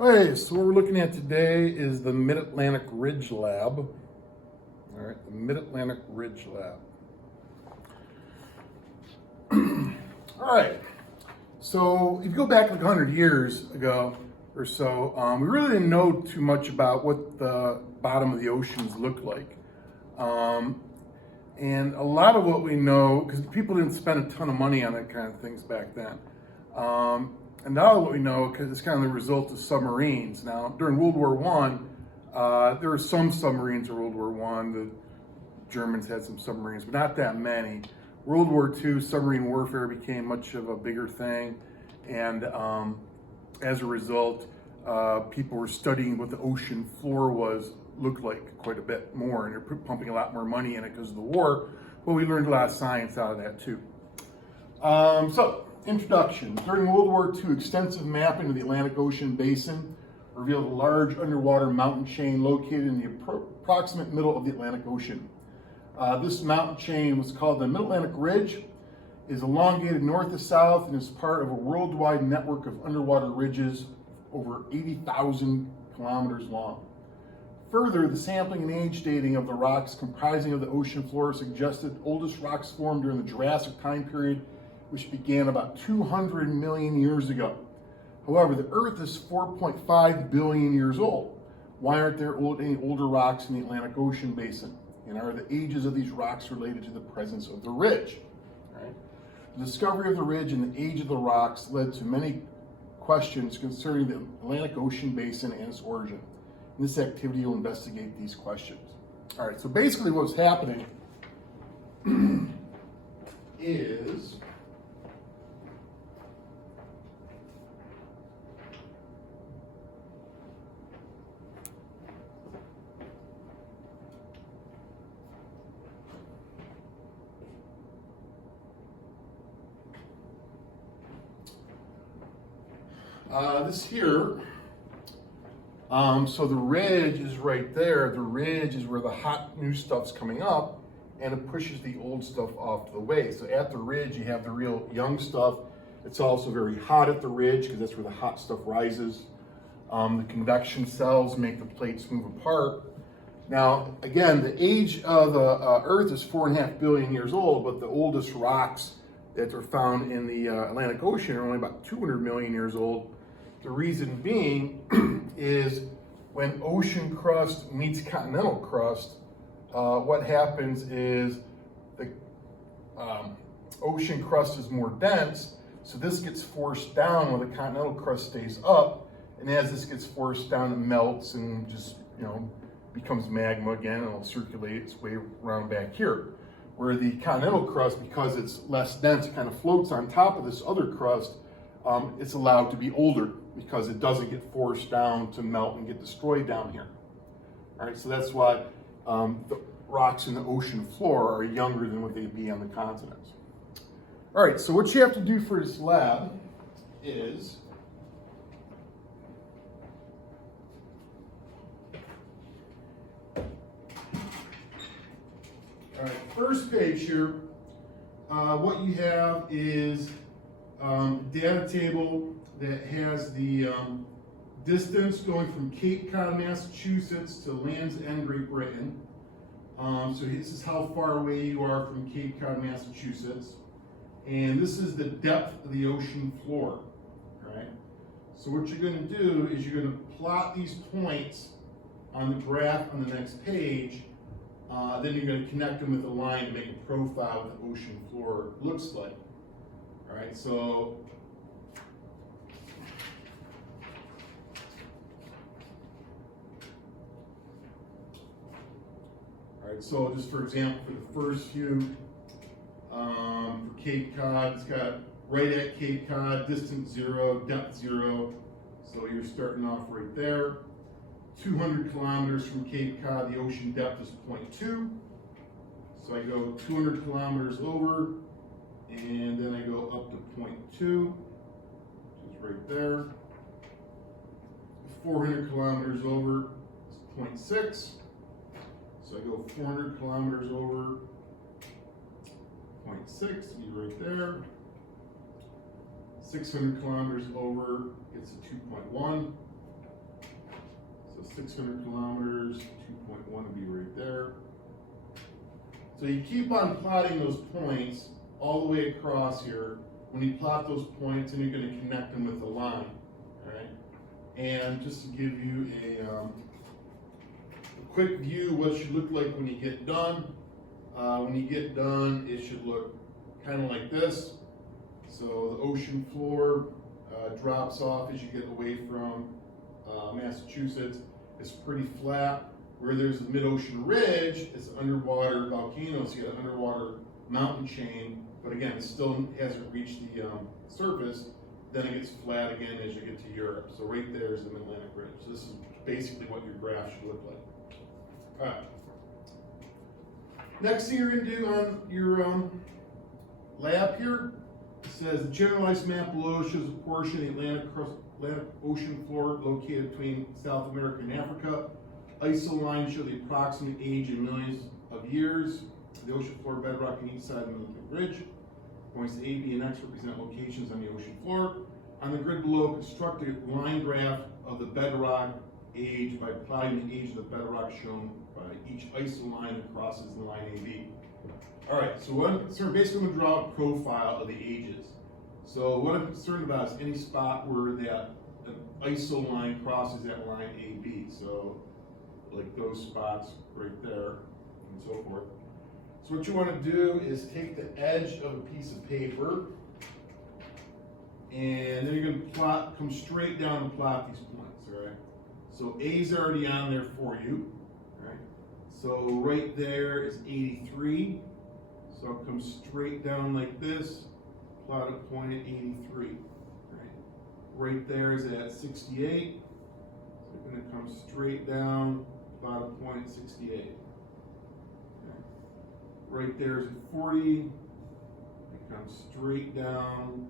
Okay, so what we're looking at today is the Mid-Atlantic Ridge Lab. All right, the Mid-Atlantic Ridge Lab. All right, so if you go back like 100 years ago or so, we really didn't know too much about what the bottom of the oceans looked like. And a lot of what we know, because people didn't spend a ton of money on that kind of things back then. And now what we know, because it's kind of the result of submarines. Now, during World War I, there were some submarines in World War I. The Germans had some submarines, but not that many. World War II, submarine warfare became much of a bigger thing. And as a result, people were studying what the ocean floor looked like quite a bit more, and they're pumping a lot more money in it because of the war. But we learned a lot of science out of that too. Introduction. During World War II, extensive mapping of the Atlantic Ocean basin revealed a large underwater mountain chain located in the approximate middle of the Atlantic Ocean. This mountain chain was called the Mid-Atlantic Ridge, is elongated north to south, and is part of a worldwide network of underwater ridges over 80,000 kilometers long. Further, the sampling and age dating of the rocks comprising of the ocean floor suggested oldest rocks formed during the Jurassic time period, which began about 200 million years ago. However, the Earth is 4.5 billion years old. Why aren't there any older rocks in the Atlantic Ocean basin? And are the ages of these rocks related to the presence of the ridge? Right? The discovery of the ridge and the age of the rocks led to many questions concerning the Atlantic Ocean basin and its origin. And this activity will investigate these questions. All right, so basically what's happening is this here. So the ridge is right there. The ridge is where the hot new stuff's coming up, and it pushes the old stuff off to the way. So at the ridge, you have the real young stuff. It's also very hot at the ridge because that's where the hot stuff rises. The convection cells make the plates move apart. Now, again, the age of the Earth is 4.5 billion years old, but the oldest rocks that are found in the Atlantic Ocean are only about 200 million years old. The reason being is when ocean crust meets continental crust, what happens is the ocean crust is more dense, so this gets forced down while the continental crust stays up, and as this gets forced down, it melts and just, becomes magma again, and it'll circulate its way around back here. Where the continental crust, because it's less dense, it kind of floats on top of this other crust, it's allowed to be older because it doesn't get forced down to melt and get destroyed down here. All right, so that's why the rocks in the ocean floor are younger than what they'd be on the continents. All right, so what you have to do for this lab is first page here, what you have is a data table that has the distance going from Cape Cod, Massachusetts to Land's End, Great Britain. So this is how far away you are from Cape Cod, Massachusetts. And this is the depth of the ocean floor, right? So what you're going to do is you're going to plot these points on the graph on the next page. Then you're going to connect them with a line to make a profile of what the ocean floor looks like. All right, so just for example, for the first few, for Cape Cod, it's got right at Cape Cod, distance 0, depth 0. So you're starting off right there. 200 kilometers from Cape Cod, the ocean depth is 0.2. So I go 200 kilometers over, and then I go up to 0.2, which is right there. 400 kilometers over is 0.6. So I go 400 kilometers over 0.6, be right there. 600 kilometers over, it's a 2.1. 600 kilometers, 2.1 would be right there. So you keep on plotting those points all the way across here. When you plot those points, and you're going to connect them with the line, all right? And just to give you a quick view of what it should look like when you get done. When you get done, it should look kind of like this. So the ocean floor drops off as you get away from Massachusetts. It's pretty flat. Where there's a mid-ocean ridge, it's an underwater volcano, so you got an underwater mountain chain, but again, it still hasn't reached the surface. Then it gets flat again as you get to Europe. So right there is the Mid-Atlantic Ridge. So this is basically what your graph should look like. All right. Next thing you're going to do on your lab here, it says the generalized map below shows a portion of the Atlantic Ocean floor located between South America and Africa. ISO lines show the approximate age in millions of years. The ocean floor bedrock on each side of the Mid-Atlantic Ridge. Points A, B, and X represent locations on the ocean floor. On the grid below, construct a line graph of the bedrock age by plotting the age of the bedrock shown by each ISO line that crosses the line AB. All right, so what I'm concerned, basically I'm going to draw a profile of the ages. So what I'm concerned about is any spot where that ISO line crosses that line AB. So like those spots right there and so forth. So what you want to do is take the edge of a piece of paper, and then you're going to plot, come straight down and plot these points, all right? So A's already on there for you, all right? So right there is 83. So I'll come straight down like this, plot a point at 83, right? Right there is at 68. So I'm going to come straight down, plot a point at 68. Right there is at 40, it comes straight down,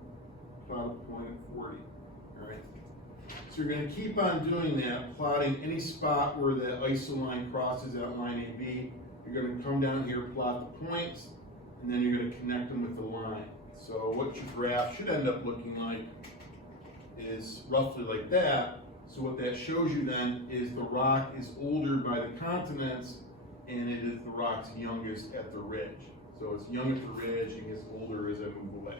plot a point at 40, all right? So you're going to keep on doing that, plotting any spot where the ISO line crosses that line AB. You're going to come down here, plot the points, and then you're going to connect them with the line. So what your graph should end up looking like is roughly like that. So what that shows you then is the rock is older by the continents, and it is the rock's youngest at the ridge. So it's young at the ridge and gets older as I move away.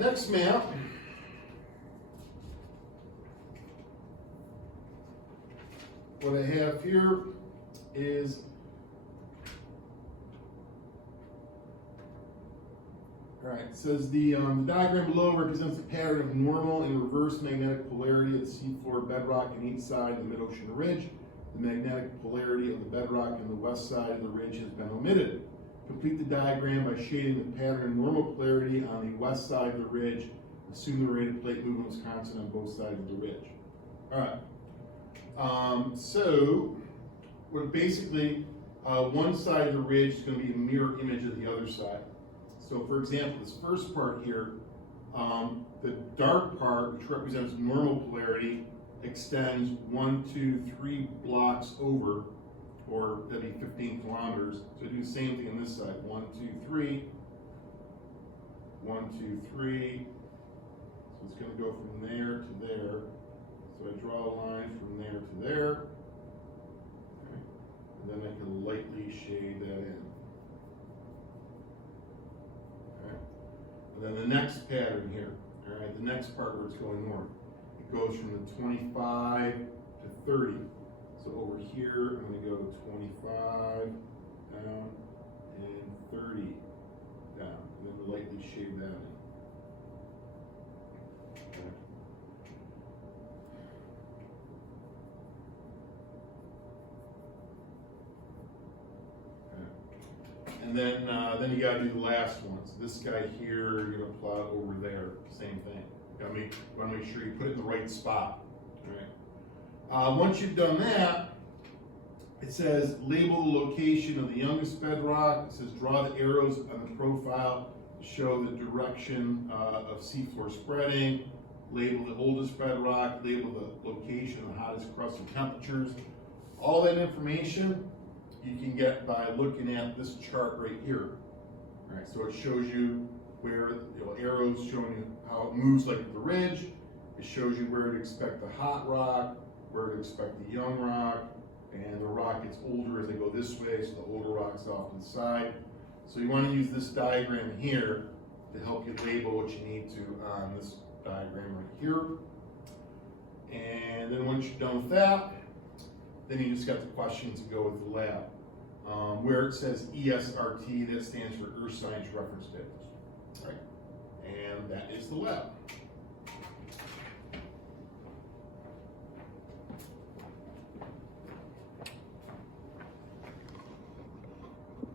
Next map. What I have here is it says the diagram below represents the pattern of normal and reverse magnetic polarity of the seafloor bedrock on each side of the mid-ocean ridge. The magnetic polarity of the bedrock on the west side of the ridge has been omitted. Complete the diagram by shading the pattern of normal polarity on the west side of the ridge. Assume the rate of plate movement is constant on both sides of the ridge. All right. So, what basically, one side of the ridge is going to be a mirror image of the other side. So for example, this first part here, the dark part, which represents normal polarity, extends 1, 2, 3 blocks over, or that'd be 15 kilometers. So do the same thing on this side, 1, 2, 3, 1, 2, 3. So it's going to go from there to there. So I draw a line from there to there. Okay. And then I can lightly shade that in. And then the next pattern here, all right, the next part where it's going north, it goes from the 25 to 30. So over here, I'm going to go to 25 down and 30 down, and then lightly shade that in. Okay. And then you got to do the last one. So this guy here, you're going to plot over there, same thing. You want to make sure you put it in the right spot. All right. Once you've done that, it says label the location of the youngest bedrock. It says draw the arrows on the profile to show the direction of seafloor spreading. Label the oldest bedrock. Label the location of the hottest crust and temperatures. All that information you can get by looking at this chart right here. All right, so it shows you where arrows showing you how it moves like the ridge, It shows you where to expect the hot rock, where to expect the young rock, and the rock gets older as they go this way, so the older rock's off to the side. So you want to use this diagram here to help you label what you need to on this diagram right here. And then once you're done with that, then you just got the questions to go with the lab. Where it says ESRT, that stands for Earth Science Reference Tables, right? And that is the lab.